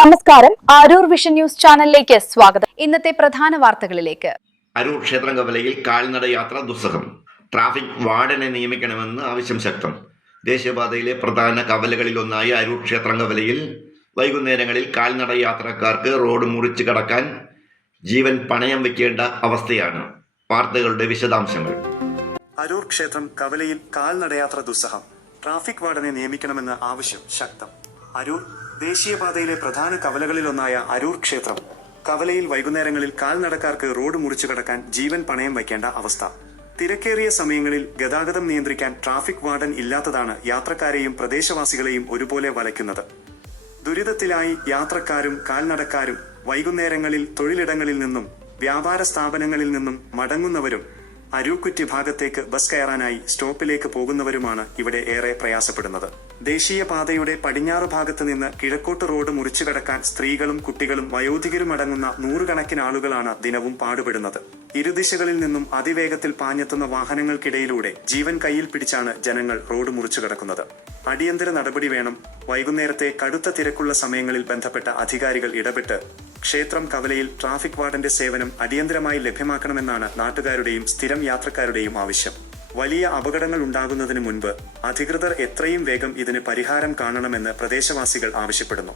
നമസ്കാരം, Aroor vision news ചാനലിലേക്ക് സ്വാഗതം. ഇന്നത്തെ പ്രധാന വാർത്തകളിലേക്ക്. അരൂർ ക്ഷേത്രം കവലയിൽ കാൽനട യാത്ര ദുസ്സഹം. ട്രാഫിക് വാർഡനെ നിയമിക്കണമെന്ന് ആവശ്യം ശക്തം. ദേശീയപാതയിലെ പ്രധാന കവലകളിലൊന്നായ അരൂർ ക്ഷേത്രം കവലയിൽ വൈകുന്നേരങ്ങളിൽ കാൽനട യാത്രക്കാർക്ക് റോഡ് മുറിച്ച് കടക്കാൻ ജീവൻ പണയം വെക്കേണ്ട അവസ്ഥയാണ്. വാർത്തകളുടെ വിശദാംശങ്ങൾ. അരൂർ ക്ഷേത്രം കവലയിൽ കാൽനടയാത്ര ദുസ്സഹം. ട്രാഫിക് വാർഡനെ നിയമിക്കണമെന്ന് ആവശ്യം ശക്തം. അരൂർ ദേശീയപാതയിലെ പ്രധാന കവലകളിലൊന്നായ അരൂർ ക്ഷേത്രം കവലയിൽ വൈകുന്നേരങ്ങളിൽ കാൽനടക്കാർക്ക് റോഡ് മുറിച്ചു കടക്കാൻ ജീവൻ പണയം വയ്ക്കേണ്ട അവസ്ഥ. തിരക്കേറിയ സമയങ്ങളിൽ ഗതാഗതം നിയന്ത്രിക്കാൻ ട്രാഫിക് വാർഡൻ ഇല്ലാത്തതാണ് യാത്രക്കാരെയും പ്രദേശവാസികളെയും ഒരുപോലെ വലയ്ക്കുന്നത്. ദുരിതത്തിലായി യാത്രക്കാരും കാൽനടക്കാരും വൈകുന്നേരങ്ങളിൽ തൊഴിലിടങ്ങളിൽ നിന്നും വ്യാപാര സ്ഥാപനങ്ങളിൽ നിന്നും മടങ്ങുന്നവരും അരൂക്കുറ്റി ഭാഗത്തേക്ക് ബസ് കയറാനായി സ്റ്റോപ്പിലേക്ക് പോകുന്നവരുമാണ് ഇവിടെ ഏറെ പ്രയാസപ്പെടുന്നത്. ദേശീയപാതയുടെ പടിഞ്ഞാറ് ഭാഗത്ത് നിന്ന് കിഴക്കോട്ട് റോഡ് മുറിച്ചു കടക്കാൻ സ്ത്രീകളും കുട്ടികളും വയോധികരും അടങ്ങുന്ന നൂറുകണക്കിന് ആളുകളാണ് ദിനവും പാടുപെടുന്നത്. ഇരുദിശകളിൽ നിന്നും അതിവേഗത്തിൽ പാഞ്ഞെത്തുന്ന വാഹനങ്ങൾക്കിടയിലൂടെ ജീവൻ കയ്യിൽ പിടിച്ചാണ് ജനങ്ങൾ റോഡ് മുറിച്ചു കടക്കുന്നത്. അടിയന്തര നടപടി വേണം. വൈകുന്നേരത്തെ കടുത്ത തിരക്കുള്ള സമയങ്ങളിൽ ബന്ധപ്പെട്ട അധികാരികൾ ഇടപെട്ട് ക്ഷേത്രം കവലയിൽ ട്രാഫിക് വാർഡന്റെ സേവനം അടിയന്തരമായി ലഭ്യമാക്കണമെന്നാണ് നാട്ടുകാരുടെയും സ്ഥിരം യാത്രക്കാരുടെയും ആവശ്യം. വലിയ അപകടങ്ങൾ ഉണ്ടാകുന്നതിന് മുൻപ് അധികൃതർ എത്രയും വേഗം ഇതിന് പരിഹാരം കാണണമെന്ന് പ്രദേശവാസികൾ ആവശ്യപ്പെടുന്നു.